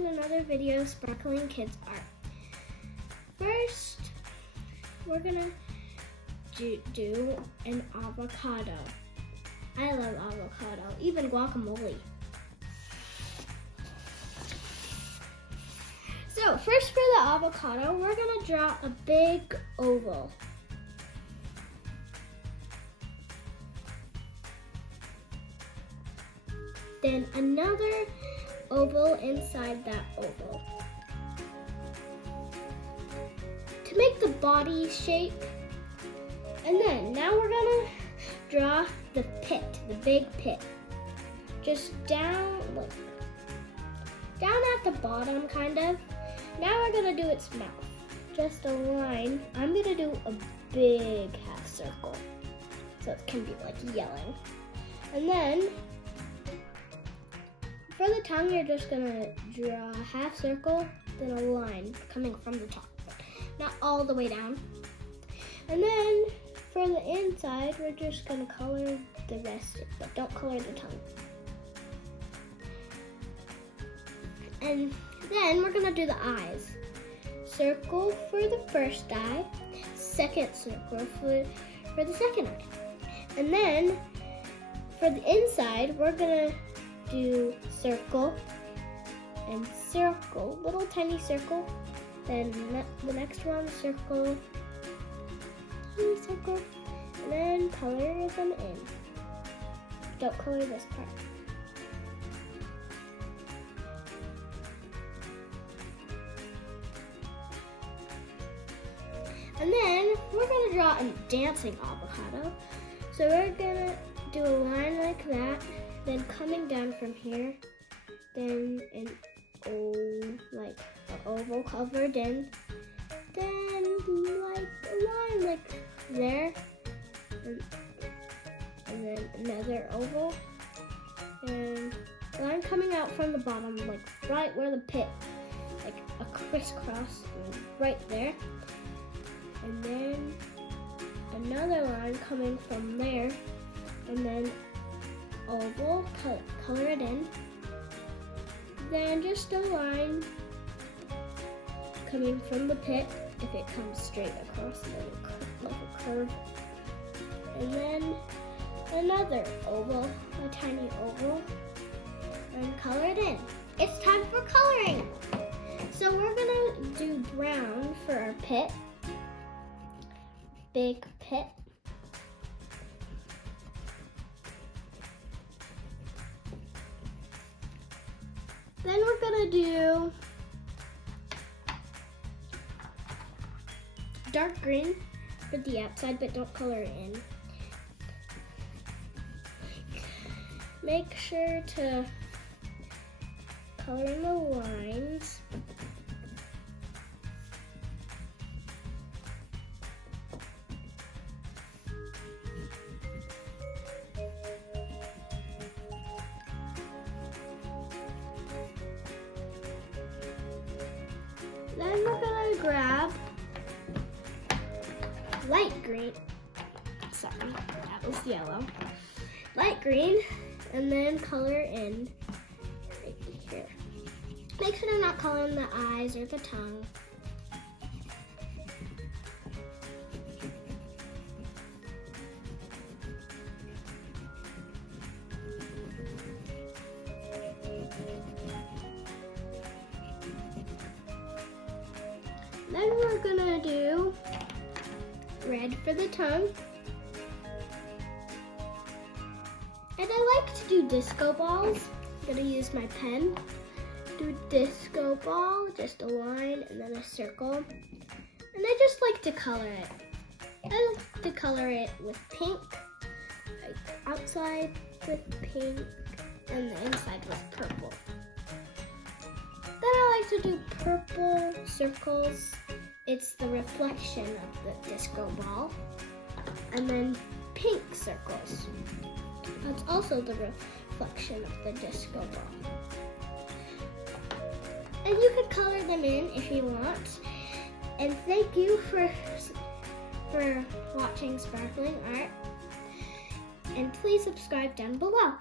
to another video of Sparkling Kids Art. First, we're gonna do an avocado. I love avocado, even guacamole. So first for the avocado, we're gonna draw a big oval. Then another oval inside that oval. To make the body shape. And then now we're gonna draw the pit, the big pit. Just down at the bottom kind of. Now we're gonna do its mouth. Just a line. I'm gonna do a big half circle. So it can be like yelling. And then for the tongue, you're just gonna draw a half circle, then a line coming from the top, not all the way down. And then for the inside, we're just gonna color the rest, but don't color the tongue. And then we're gonna do the eyes. Circle for the first eye, second circle for the second eye. And then for the inside, we're gonna do circle and circle, little tiny circle. Then the next one, circle, tiny circle, and then color them in. Don't color this part. And then we're gonna draw a dancing avocado. So we're gonna do a line like that, then coming down from here, then an oval covered in, then like a line like there, and then another oval, and a line coming out from the bottom, like right where the pit, like a crisscross right there, and then another line coming from there, and then oval, color it in, then just a line coming from the pit, if it comes straight across like a curve, and then another oval, a tiny oval, and color it in. It's time for coloring. So we're gonna do brown for our pit, big pit. Then we're gonna do dark green for the outside, but don't color it in. Make sure to color in the lines. Then we're gonna grab light green. Sorry, that was yellow. Light green, and then color in right here. Make sure to not color in the eyes or the tongue. Then we're gonna do red for the tongue. And I like to do disco balls. I'm gonna use my pen. Do disco ball, just a line and then a circle. And I just like to color it. I like to color it with pink, like outside with pink, and the inside with purple. Then I like to do purple circles. It's the reflection of the disco ball. And then pink circles. That's also the reflection of the disco ball. And you could color them in if you want. And thank you for watching Sparkling Art. And please subscribe down below.